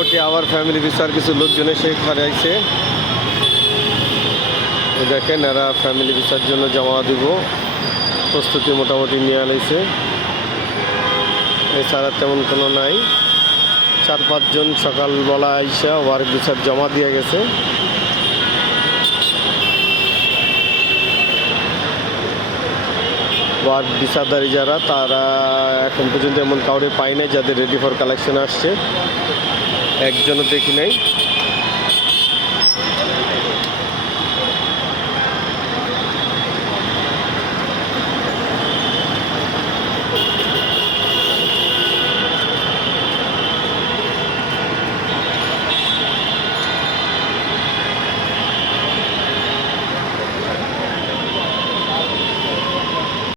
আবার ফ্যামিলি ভিসার কিছু লোকজন এসে হারাইছে এই দেখেন, এরা ফ্যামিলি ভিসার জন্য জমা দিব। প্রস্তুতি মোটামুটি নিয়ে আনাইছে এছাড়া তেমন কোনো নাই। চার পাঁচজন সকালবেলা আইসা ওয়ার্ক ভিসার জমা দিয়ে গেছে। ওয়ার্ক ভিসাদারি যারা, তারা এখন পর্যন্ত এমন কাউরে পাই নাই যাদের রেডি ফর কালেকশন আসছে। একজনও দেখি নাই।